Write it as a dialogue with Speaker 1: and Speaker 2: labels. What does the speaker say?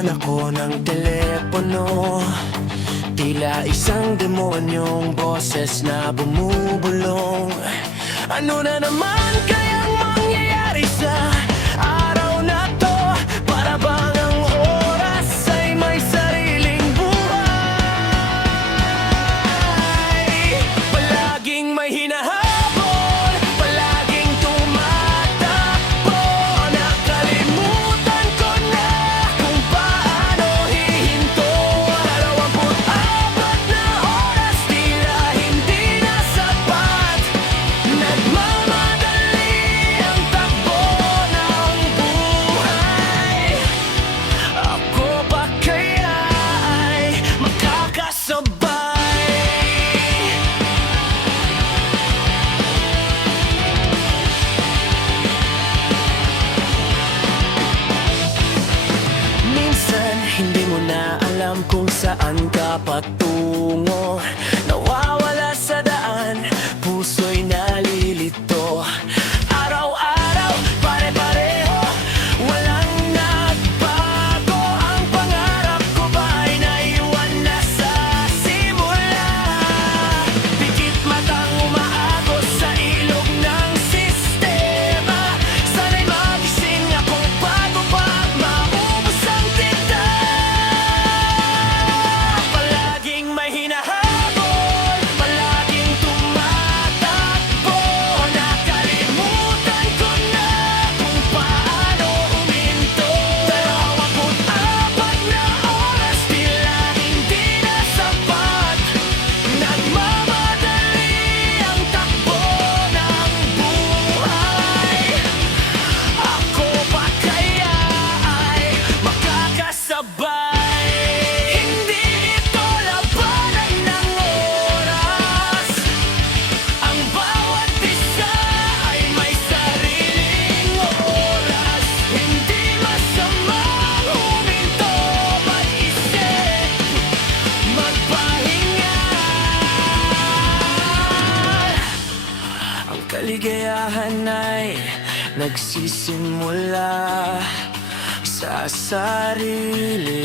Speaker 1: Binigyan ako ng telepono Tila isang demonyong boses na bumubulong Ano na naman ka? alam kung saan ka patungo. Nagsisimula sa sarili.